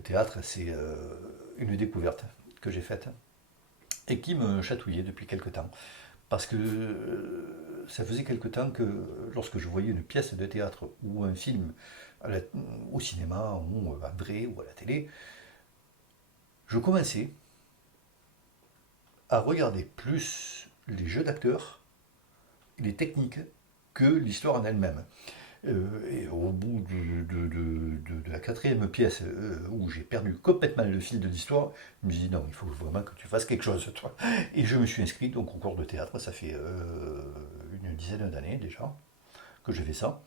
Le théâtre, c'est une découverte que j'ai faite et qui me chatouillait depuis quelque temps. Parce que ça faisait quelque temps que lorsque je voyais une pièce de théâtre ou un film au cinéma ou en vrai ou à la télé, je commençais à regarder plus les jeux d'acteurs, les techniques, que l'histoire en elle-même. Et au bout de la quatrième pièce où j'ai perdu complètement le fil de l'histoire, je me suis dit non, il faut vraiment que tu fasses quelque chose, toi. Et je me suis inscrit donc au cours de théâtre, ça fait une dizaine d'années déjà que je fais ça.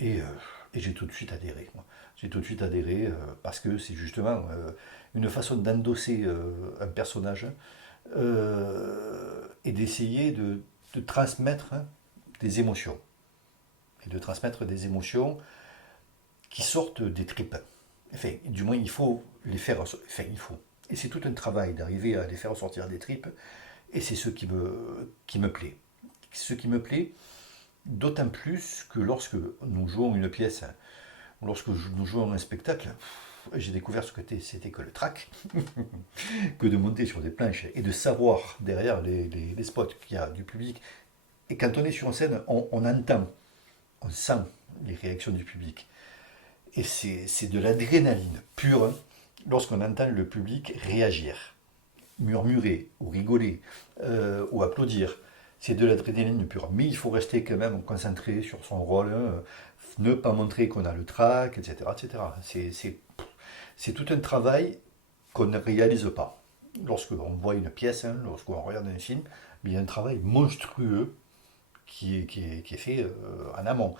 Et, euh, et j'ai tout de suite adhéré, moi. J'ai tout de suite adhéré parce que c'est justement une façon d'endosser un personnage et d'essayer de transmettre des émotions. Et de transmettre des émotions qui sortent des tripes. Enfin, du moins, il faut les faire. Enfin, il faut. Et c'est tout un travail d'arriver à les faire sortir des tripes. Et c'est ce qui me plaît. Ce qui me plaît, d'autant plus que lorsque nous jouons une pièce, lorsque nous jouons un spectacle, j'ai découvert ce que c'était que le track, que de monter sur des planches et de savoir derrière les spots qu'il y a du public. Et quand on est sur scène, on entend, on sent les réactions du public. Et c'est de l'adrénaline pure lorsqu'on entend le public réagir, murmurer, ou rigoler, ou applaudir. C'est de l'adrénaline pure. Mais il faut rester quand même concentré sur son rôle, ne pas montrer qu'on a le trac, etc. etc. C'est tout un travail qu'on ne réalise pas. Lorsqu'on voit une pièce, lorsqu'on regarde un film, il y a un travail monstrueux qui est fait en amont.